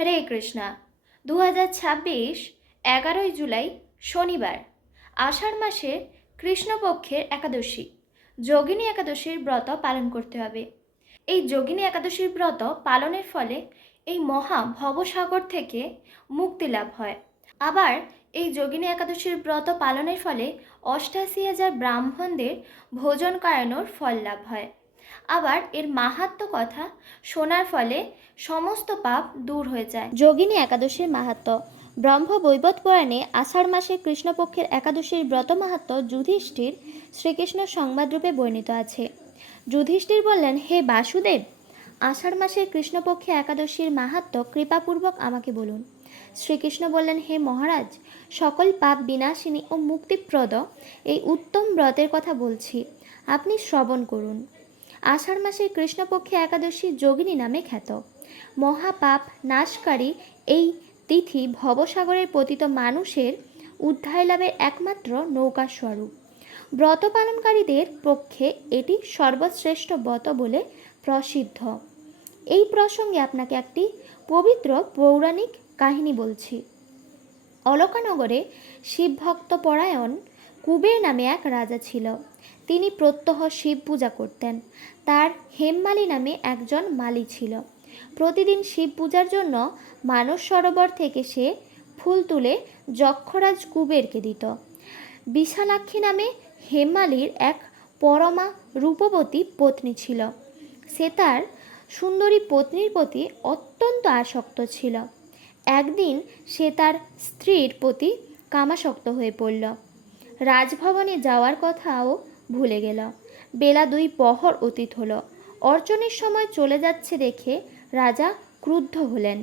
হরে কৃষ্ণা। 2026 11ই জুলাই শনিবার, আষাঢ় মাসে কৃষ্ণপক্ষের একাদশী যোগিনী একাদশীর ব্রত পালন করতে হবে। এই যোগিনী একাদশীর ব্রত পালনের ফলে এই মহা ভবসাগর থেকে মুক্তি লাভ হয়। আবার এই যোগিনী একাদশীর ব্রত পালনের ফলে 88,000 ব্রাহ্মণদের ভোজন করানোর ফল লাভ হয়। আবার এর মাহাত্ম্য কথা শোনার ফলে সমস্ত পাপ দূর হয়ে যায়। যোগিনী একাদশীর মাহাত্ম্য। ব্রহ্ম বৈবত পুরাণে আষাঢ় মাসে কৃষ্ণপক্ষের একাদশীর ব্রত মাহাত্ম্য যুধিষ্ঠির শ্রীকৃষ্ণ সংবাদরূপে বর্ণিত আছে। যুধিষ্ঠির বললেন, হে বাসুদেব, আষাঢ় মাসের কৃষ্ণপক্ষে একাদশীর মাহাত্ম্য কৃপাপূর্বক আমাকে বলুন। শ্রীকৃষ্ণ বললেন, হে মহারাজ, সকল পাপ বিনাশিনী ও মুক্তিপ্রদ এই উত্তম ব্রতের কথা বলছি, আপনি শ্রবণ করুন। আষাঢ় মাসের কৃষ্ণপক্ষে একাদশী যোগিনী নামে খ্যাত। মহাপাপ নাশকারী এই তিথি ভবসাগরের পতিত মানুষের উদ্ধার লাভের একমাত্র নৌকা স্বরূপ। ব্রত পালনকারীদের পক্ষে এটি সর্বশ্রেষ্ঠ ব্রত বলে প্রসিদ্ধ। এই প্রসঙ্গে আপনাকে একটি পবিত্র পৌরাণিক কাহিনী বলছি। অলকানগরে শিবভক্ত পরায়ণ কুবের নামে এক রাজা ছিল। তিনি প্রত্যহ শিব পূজা করতেন। তার হেমমালী নামে একজন মালী ছিল। প্রতিদিন শিব পূজার জন্য মানস সরোবর থেকে সে ফুল তুলে যক্ষরাজ কুবেরকে দিত। বিশালাক্ষী নামে হেমমালীর এক পরমা রূপবতী পত্নী ছিল। সে তার সুন্দরী পত্নীর প্রতি অত্যন্ত আসক্ত ছিল। একদিন সে তার স্ত্রীর প্রতি কামাসক্ত হয়ে পড়ল। রাজভবনে যাওয়ার কথাও ভুলে গেল। বেলা 2 প্রহর অতীত হলো। অর্চনের সময় চলে যাচ্ছে দেখে রাজা ক্রুদ্ধ হলেন।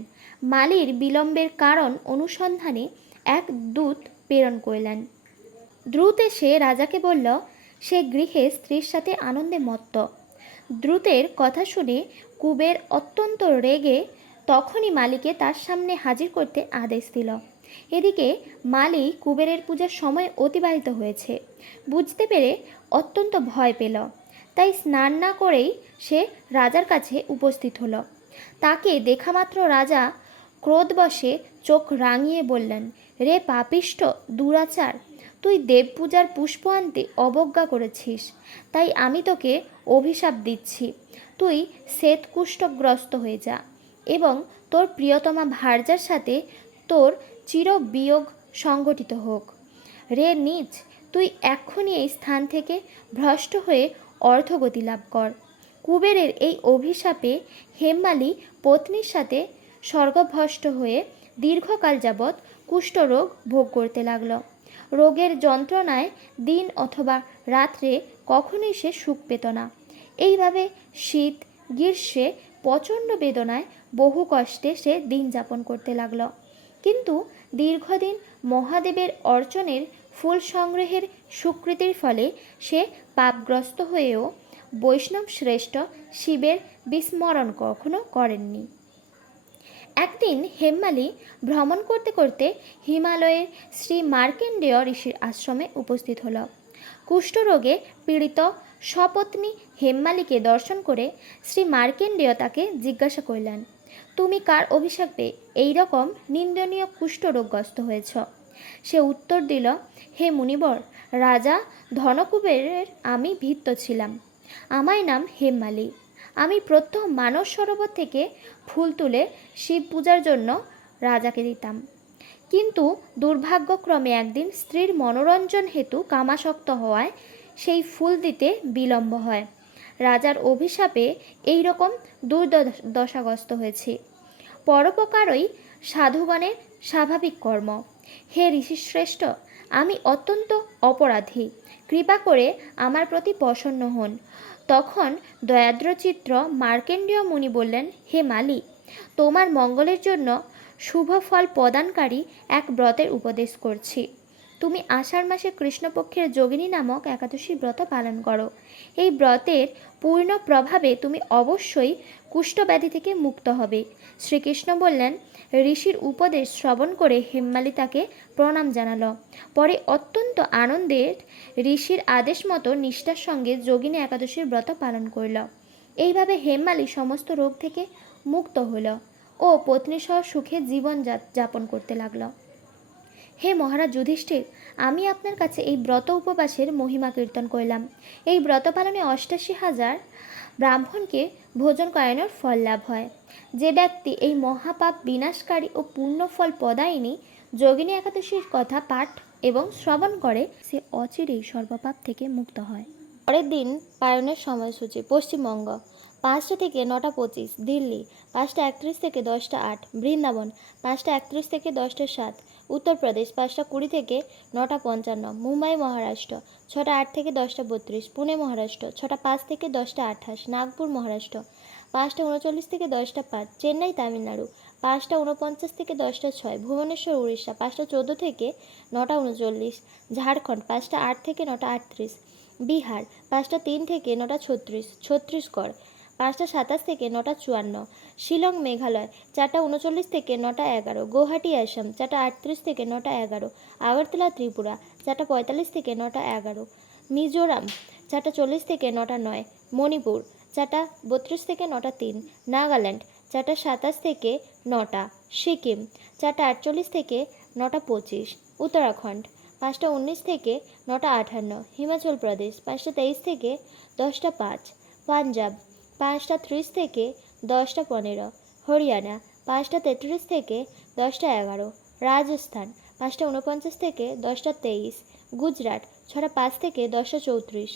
মালির বিলম্বের কারণ অনুসন্ধানে এক দূত প্রেরণ করলেন। দ্রুত এসে রাজাকে বলল, সে গৃহে স্ত্রীর সাথে আনন্দে মত্ত। দ্রুতের কথা শুনে কুবের অত্যন্ত রেগে তখনই মালিকে তার সামনে হাজির করতে আদেশ দিল। এদিকে মালি কুবেরের পূজার সময় অতিবাহিত হয়েছে বুঝতে পেরে অত্যন্ত ভয় পেল। তাই স্নান না করেই সে রাজার কাছে উপস্থিত হলো। তাকে দেখামাত্র রাজা ক্রোধবশে চোখ রাঙিয়ে বললেন, রে পাপিষ্ঠ দুরাচার, তুই দেব পূজার পুষ্প আনতে অবজ্ঞা করেছিস, তাই আমি তোকে অভিশাপ দিচ্ছি। তুই শ্বেতকুষ্ঠগ্রস্ত হয়ে যা এবং তোর প্রিয়তমা ভার্যার সাথে তোর চিরবিয়োগ সংগঠিত হোক। রে নীচ, তুই এক্ষুনি এই স্থান থেকে ভ্রষ্ট হয়ে অর্ধগতি লাভ কর। কুবেরের এই অভিশাপে হেমমালী পত্নীর সাথে স্বর্গভ্রষ্ট হয়ে দীর্ঘকাল যাবৎ কুষ্ঠরোগ ভোগ করতে লাগল। রোগের যন্ত্রণায় দিন অথবা রাত্রে কখনোই সে সুখ পেত না। এইভাবে শীত গ্রীষ্মে প্রচণ্ড বেদনায় বহু কষ্টে সে দিন যাপন করতে লাগল। কিন্তু দীর্ঘদিন মহাদেবের অর্চনের ফুল সংগ্রহের স্বীকৃতির ফলে সে পাপগ্রস্ত হয়েও বৈষ্ণব শ্রেষ্ঠ শিবের বিস্মরণ কখনো করেননি। একদিন হেমমালী ভ্রমণ করতে করতে হিমালয়ের শ্রী মার্কেন্ডেয় ঋষির আশ্রমে উপস্থিত হল। কুষ্ঠরোগে পীড়িত সপত্নী হেমমালীকে দর্শন করে শ্রী মার্কেন্ডেয় তাকে জিজ্ঞাসা করলেন, তুমি কার অভিশাপে এই রকম নিন্দনীয় কুষ্ঠরোগগ্রস্ত হয়েছ? সে উত্তর দিল, হে মুনিবর, রাজা ধনকুবেরের আমি ভৃত্য ছিলাম। আমার নাম হেমমালী। আমি প্রত্যহ মানস সরোবর থেকে ফুল তুলে শিব পূজার জন্য রাজাকে দিতাম। কিন্তু দুর্ভাগ্যক্রমে একদিন স্ত্রীর মনোরঞ্জন হেতু কামাসক্ত হওয়ায় সেই ফুল দিতে বিলম্ব হয়। রাজার অভিশাপে এই রকম দুর্দশাগ্রস্ত হয়েছে। পরোপকারই সাধুগণের স্বাভাবিক কর্ম। হে ঋষিশ্রেষ্ঠ, আমি অত্যন্ত অপরাধী, কৃপা করে আমার প্রতি প্রসন্ন হন। তখন দয়াদ্রচিত্র মার্কেন্ডেয় মুনি বললেন, হে মালি, তোমার মঙ্গলের জন্য শুভ ফল প্রদানকারী এক ব্রতের উপদেশ করছি। তুমি আষাঢ় মাসে কৃষ্ণপক্ষের যোগিনী নামক একাদশী ব্রত পালন করো। এই ব্রতের পূর্ণ প্রভাবে তুমি অবশ্যই কুষ্ঠব্যাধি থেকে মুক্ত হবে। শ্রীকৃষ্ণ বললেন। ঋষির উপদেশ শ্রবণ করে হেমমালী তাকে প্রণাম জানালো। পরে অত্যন্ত আনন্দের ঋষির আদেশ মতো নিষ্ঠার সঙ্গে যোগিনী একাদশীর ব্রত পালন করল। এইভাবে হেমমালী সমস্ত রোগ থেকে মুক্ত হল। ও পত্নীসহ সুখে জীবন যাপন করতে লাগল। হে মহারাজ যুধিষ্ঠির, আমি আপনার কাছে এই ব্রত উপবাসের মহিমা কীর্তন করলাম। এই ব্রত পালনে 88,000 ব্রাহ্মণকে ভোজন করানোর ফল লাভ হয়। যে ব্যক্তি এই মহাপাপ বিনাশকারী ও পূর্ণফল প্রদায়িনী যোগিনী একাদশীর কথা পাঠ এবং শ্রবণ করে, সে অচিরেই সর্বপাপ থেকে মুক্ত হয়। পরের দিন পালনের সময়সূচি: পশ্চিমবঙ্গ 5টা থেকে 9টা 25, দিল্লি 5টা 31 থেকে 10টা 8, বৃন্দাবন 5টা 31 থেকে 10টা 7, উত্তরপ্রদেশ 5টা 20 থেকে 9টা 55, মুম্বাই মহারাষ্ট্র 6টা 8 থেকে 10টা 32, পুনে মহারাষ্ট্র 6টা 5 থেকে 10টা 28, নাগপুর মহারাষ্ট্র 5টা 39 থেকে 10টা 5, চেন্নাই তামিলনাড়ু 5টা 49 থেকে 10টা 6, ভুবনেশ্বর উড়িষ্যা 5টা 14 থেকে 9টা 39, ঝাড়খণ্ড 5টা 8 থেকে 9টা 38, বিহার 5টা 3 থেকে 9টা 36, ছত্তিশগড় 5টা 27 থেকে 9টা 54, শিলং মেঘালয় 4টা 39 থেকে 9টা 11, গুয়াহাটি আসাম 4টা 38 থেকে 9টা 11, আগরতলা ত্রিপুরা 4টা 45 থেকে 9টা 11, মিজোরাম 4টা 40 থেকে 9টা 9, মণিপুর 4টা 32 থেকে 9টা 3, নাগাল্যান্ড 4টা 27 থেকে 9টা, সিকিম 4টা 48 থেকে 9টা 25, উত্তরাখণ্ড 5টা 19 থেকে 9টা 58, হিমাচল প্রদেশ 5টা 23 থেকে 10টা 5, পাঞ্জাব 5টা 30 থেকে 10টা 15, হরিয়ানা 5টা 33 থেকে 10টা 11, রাজস্থান 5টা 49 থেকে 10টা 23, গুজরাট 6টা 5 থেকে 10টা 34।